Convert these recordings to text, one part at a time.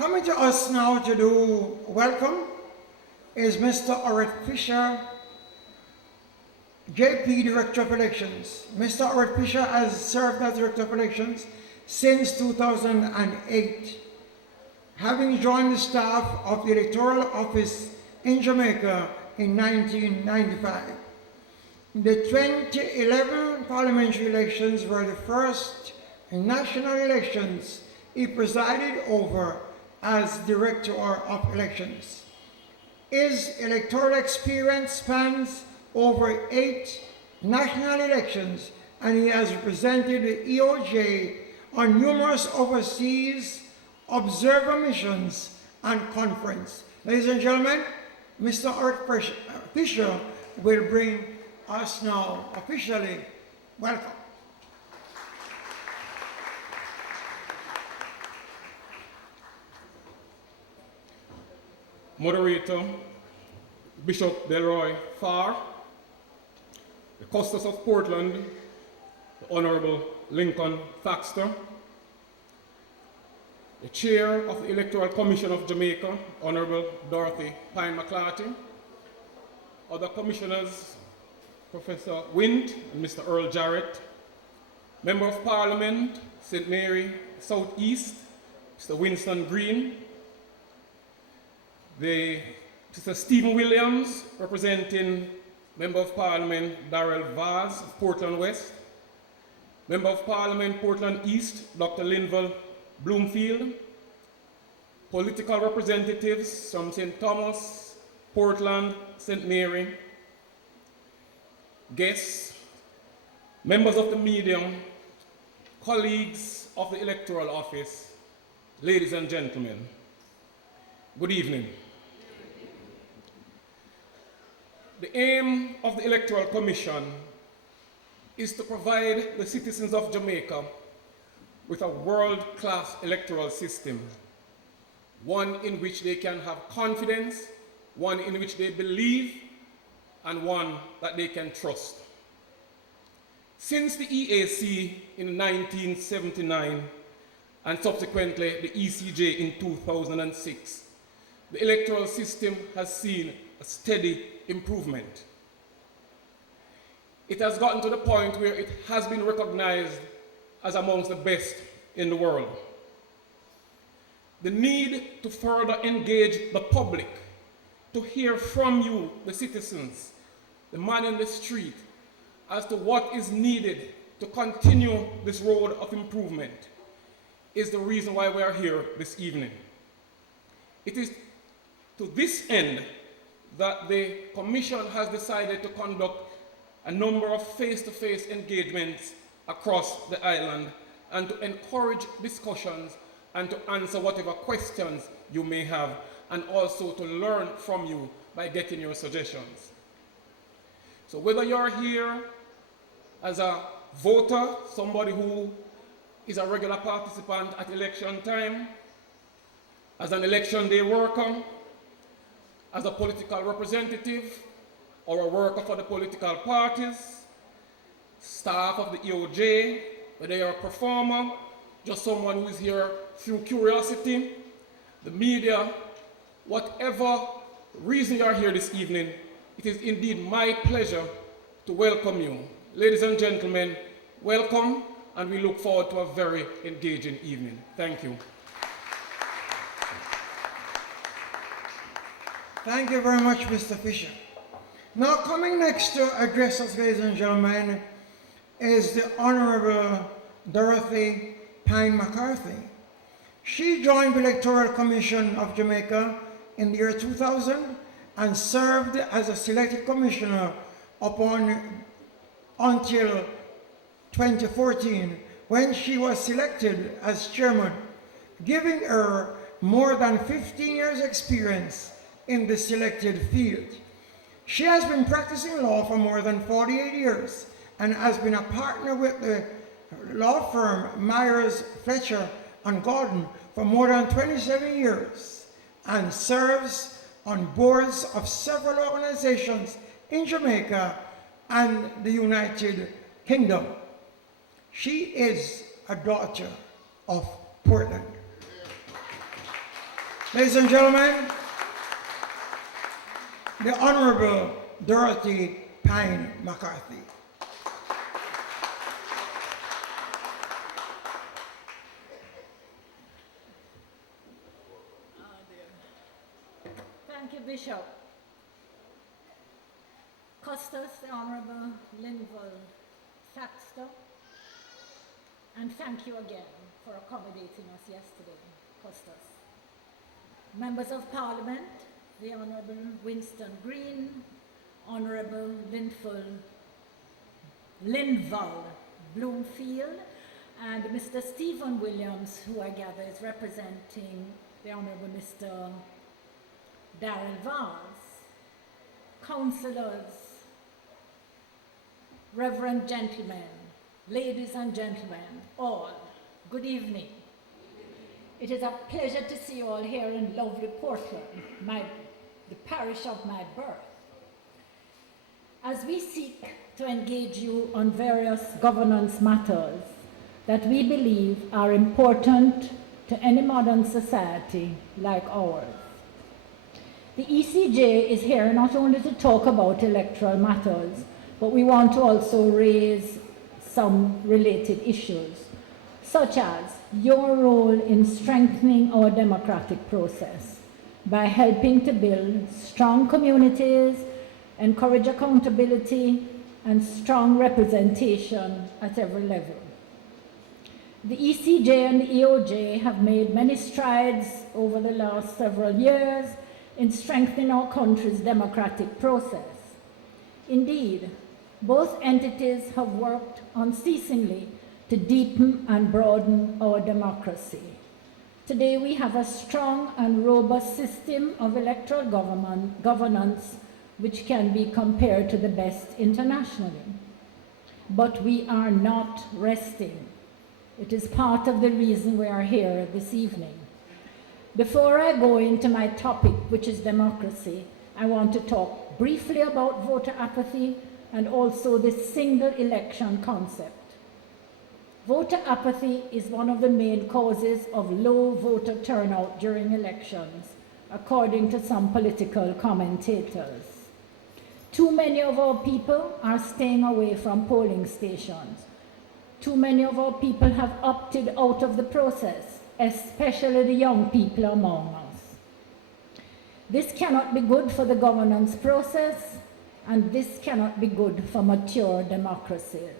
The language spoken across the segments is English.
Coming to us now to do welcome is Mr. Orrette Fisher, JP Director of Elections. Mr. Orrette Fisher has served as Director of Elections since 2008, having joined the staff of the Electoral Office in Jamaica in 1995. The 2011 parliamentary elections were the first national elections he presided over as Director of Elections. His electoral experience spans over 8 national elections, and he has represented the EOJ on numerous overseas observer missions and conferences. Ladies and gentlemen, Mr. Orrette Fisher will bring us now officially welcome. Moderator, Bishop Delroy Farr, the Custos of Portland, the Honorable Lincoln Thaxter, the Chair of the Electoral Commission of Jamaica, Honorable Dorothy Pine-McLarty, other commissioners, Professor Wint and Mr. Earl Jarrett, Member of Parliament, St. Mary South East, Mr. Winston Green, Mr. Stephen Williams, representing Member of Parliament Darrell Vaz of Portland West, Member of Parliament Portland East, Dr. Linville Bloomfield, political representatives from St. Thomas, Portland, St. Mary, guests, members of the media, colleagues of the Electoral Office, ladies and gentlemen, good evening. The aim of the Electoral Commission is to provide the citizens of Jamaica with a world-class electoral system, one in which they can have confidence, one in which they believe, and one that they can trust. Since the EAC in 1979 and subsequently the ECJ in 2006, the electoral system has seen a steady improvement. It has gotten to the point where it has been recognized as amongst the best in the world. The need to further engage the public, to hear from you, the citizens, the man in the street, as to what is needed to continue this road of improvement, is the reason why we are here this evening. It is to this end that the Commission has decided to conduct a number of face-to-face engagements across the island and to encourage discussions and to answer whatever questions you may have, and also to learn from you by getting your suggestions. So whether you're here as a voter, somebody who is a regular participant at election time, as an election day worker, as a political representative, or a worker for the political parties, staff of the EOJ, whether you're a performer, just someone who is here through curiosity, the media, whatever reason you're here this evening, it is indeed my pleasure to welcome you. Ladies and gentlemen, welcome, and we look forward to a very engaging evening. Thank you. Thank you very much, Mr. Fisher. Now, coming next to address us, ladies and gentlemen, is the Honorable Dorothy Pine-McLarty. She joined the Electoral Commission of Jamaica in the year 2000 and served as a selected commissioner until 2014, when she was selected as chairman, giving her more than 15 years experience in the selected field. She has been practicing law for more than 48 years and has been a partner with the law firm Myers, Fletcher and Gordon for more than 27 years and serves on boards of several organizations in Jamaica and the United Kingdom. She is a daughter of Portland. Ladies and gentlemen, the Honorable Dorothy Pine-McLarty. Thank you, Bishop. Custos, the Honorable Linville Thaxter, and thank you again for accommodating us yesterday, Custos. Members of Parliament, the Honorable Winston Green, Honorable Linval Bloomfield, and Mr. Stephen Williams, who I gather is representing the Honorable Mr. Darrell Vaz, councillors, reverend gentlemen, ladies and gentlemen, all, good evening. It is a pleasure to see you all here in lovely Portland, the parish of my birth. As we seek to engage you on various governance matters that we believe are important to any modern society like ours. The ECJ is here not only to talk about electoral matters, but we want to also raise some related issues, such as your role in strengthening our democratic process by helping to build strong communities, encourage accountability, and strong representation at every level. The ECJ and the EOJ have made many strides over the last several years in strengthening our country's democratic process. Indeed, both entities have worked unceasingly to deepen and broaden our democracy. Today we have a strong and robust system of electoral governance which can be compared to the best internationally. But we are not resting. It is part of the reason we are here this evening. Before I go into my topic, which is democracy, I want to talk briefly about voter apathy and also the single election concept. Voter apathy is one of the main causes of low voter turnout during elections, according to some political commentators. Too many of our people are staying away from polling stations. Too many of our people have opted out of the process, especially the young people among us. This cannot be good for the governance process, and this cannot be good for mature democracies.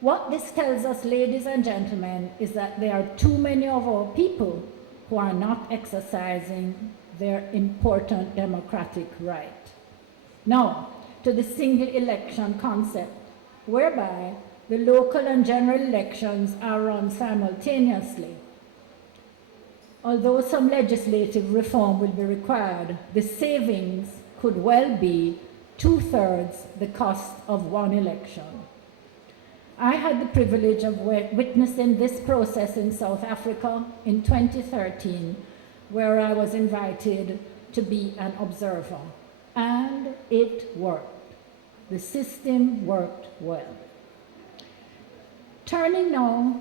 What this tells us, ladies and gentlemen, is that there are too many of our people who are not exercising their important democratic right. Now, to the single election concept, whereby the local and general elections are run simultaneously. Although some legislative reform will be required, the savings could well be 2/3 the cost of one election. I had the privilege of witnessing this process in South Africa in 2013, where I was invited to be an observer. And it worked. The system worked well. Turning now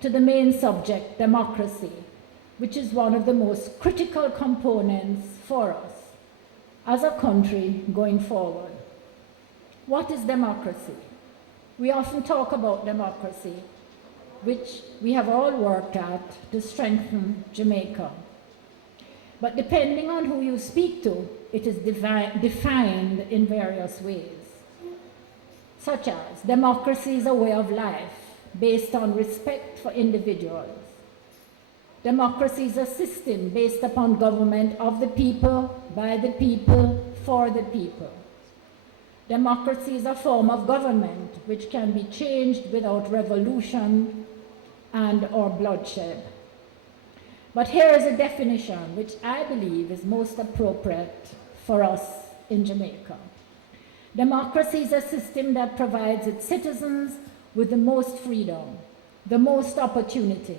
to the main subject, democracy, which is one of the most critical components for us as a country going forward. What is democracy? We often talk about democracy, which we have all worked at to strengthen Jamaica. But depending on who you speak to, it is defined in various ways, such as democracy is a way of life based on respect for individuals. Democracy is a system based upon government of the people, by the people, for the people. Democracy is a form of government which can be changed without revolution and/or bloodshed. But here is a definition which I believe is most appropriate for us in Jamaica. Democracy is a system that provides its citizens with the most freedom, the most opportunity,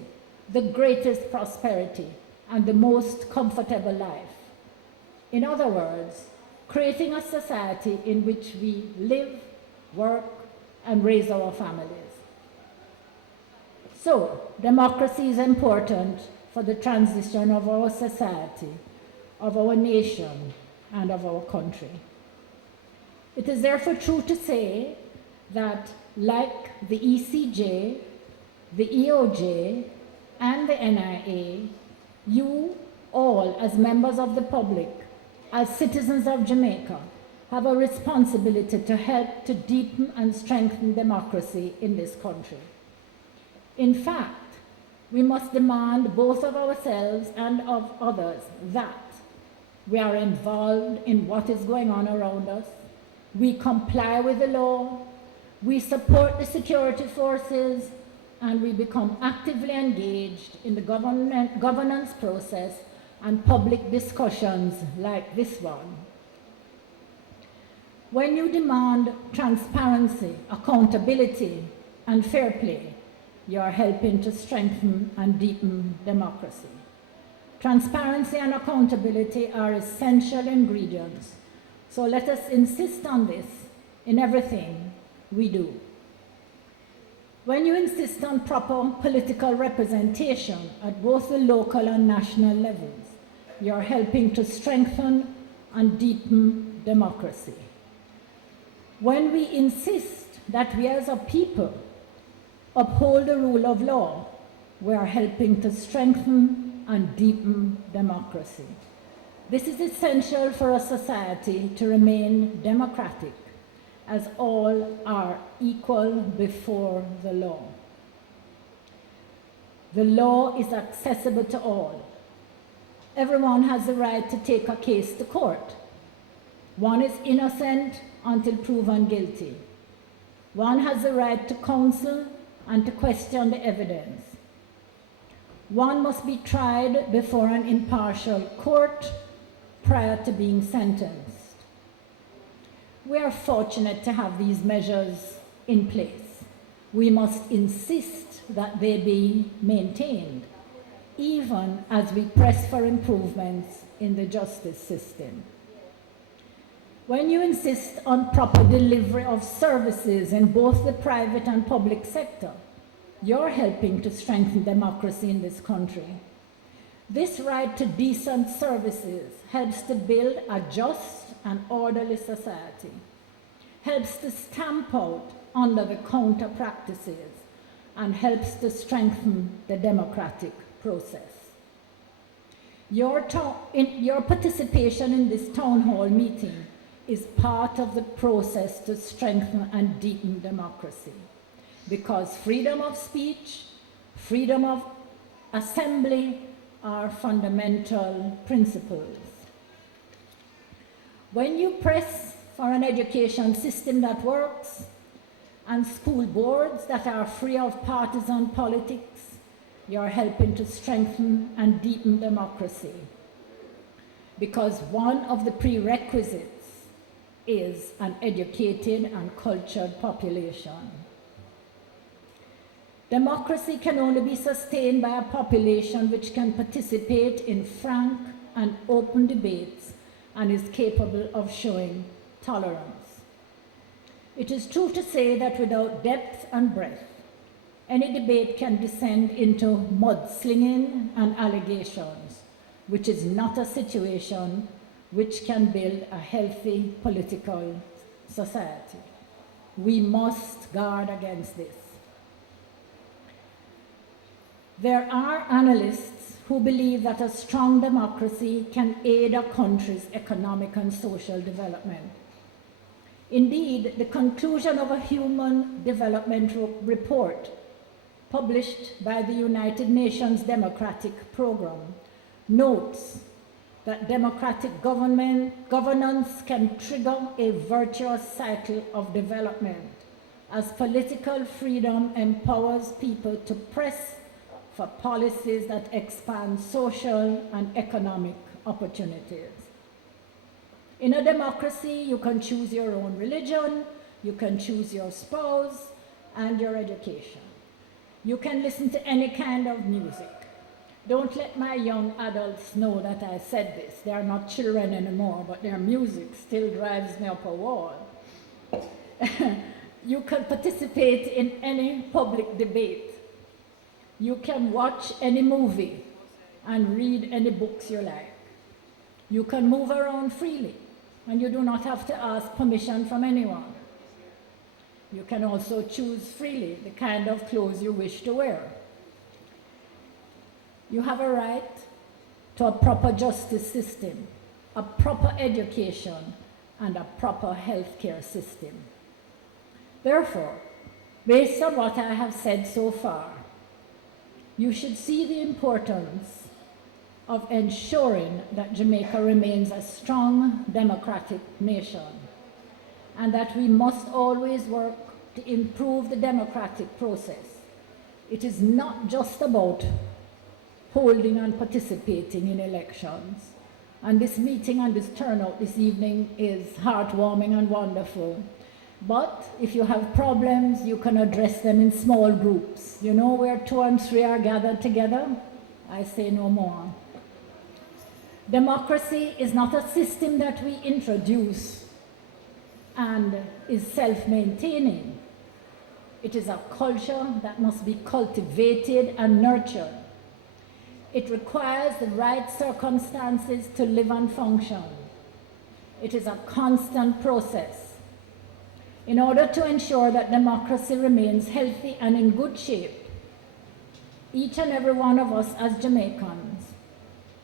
the greatest prosperity, and the most comfortable life. In other words, creating a society in which we live, work, and raise our families. So, democracy is important for the transition of our society, of our nation, and of our country. It is therefore true to say that, like the ECJ, the EOJ, and the NIA, you all, as members of the public, as citizens of Jamaica, have a responsibility to help to deepen and strengthen democracy in this country. In fact, we must demand both of ourselves and of others that we are involved in what is going on around us, we comply with the law, we support the security forces, and we become actively engaged in the governance process and public discussions like this one. When you demand transparency, accountability, and fair play, you are helping to strengthen and deepen democracy. Transparency and accountability are essential ingredients, so let us insist on this in everything we do. When you insist on proper political representation at both the local and national levels, you are helping to strengthen and deepen democracy. When we insist that we as a people uphold the rule of law, we are helping to strengthen and deepen democracy. This is essential for a society to remain democratic, as all are equal before the law. The law is accessible to all. Everyone has the right to take a case to court. One is innocent until proven guilty. One has the right to counsel and to question the evidence. One must be tried before an impartial court prior to being sentenced. We are fortunate to have these measures in place. We must insist that they be maintained, even as we press for improvements in the justice system. When you insist on proper delivery of services in both the private and public sector, you're helping to strengthen democracy in this country. This right to decent services helps to build a just and orderly society, helps to stamp out under-the-counter practices, and helps to strengthen the democratic process. Your participation in this town hall meeting is part of the process to strengthen and deepen democracy, because freedom of speech, freedom of assembly are fundamental principles. When you press for an education system that works and school boards that are free of partisan politics, you are helping to strengthen and deepen democracy, because one of the prerequisites is an educated and cultured population. Democracy can only be sustained by a population which can participate in frank and open debates and is capable of showing tolerance. It is true to say that without depth and breadth, any debate can descend into mudslinging and allegations, which is not a situation which can build a healthy political society. We must guard against this. There are analysts who believe that a strong democracy can aid a country's economic and social development. Indeed, the conclusion of a Human Development Report published by the United Nations Democratic Program notes that democratic governance can trigger a virtuous cycle of development as political freedom empowers people to press for policies that expand social and economic opportunities. In a democracy, you can choose your own religion, you can choose your spouse, and your education. You can listen to any kind of music. Don't let my young adults know that I said this. They are not children anymore, but their music still drives me up a wall. You can participate in any public debate. You can watch any movie. and read any books you like. You can move around freely, and you do not have to ask permission from anyone. You can also choose freely the kind of clothes you wish to wear. You have a right to a proper justice system, a proper education, and a proper healthcare system. Therefore, based on what I have said so far, you should see the importance of ensuring that Jamaica remains a strong democratic nation, and that we must always work to improve the democratic process. It is not just about holding and participating in elections. And this meeting and this turnout this evening is heartwarming and wonderful. But if you have problems, you can address them in small groups. You know, where 2 and 3 are gathered together, I say no more. Democracy is not a system that we introduce and is self-maintaining. It is a culture that must be cultivated and nurtured. It requires the right circumstances to live and function. It is a constant process. In order to ensure that democracy remains healthy and in good shape, each and every one of us as Jamaicans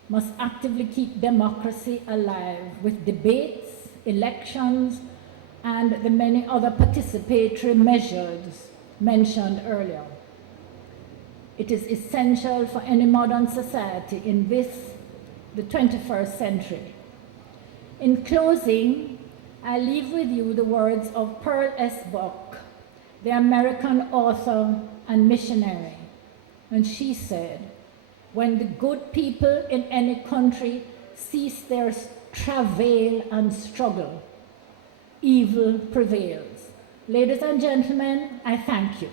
must actively keep democracy alive with debates, elections, and the many other participatory measures mentioned earlier. It is essential for any modern society in the 21st century. In closing, I leave with you the words of Pearl S. Buck, the American author and missionary. And she said, "When the good people in any country cease their travail and struggle, evil prevails." Ladies and gentlemen, I thank you.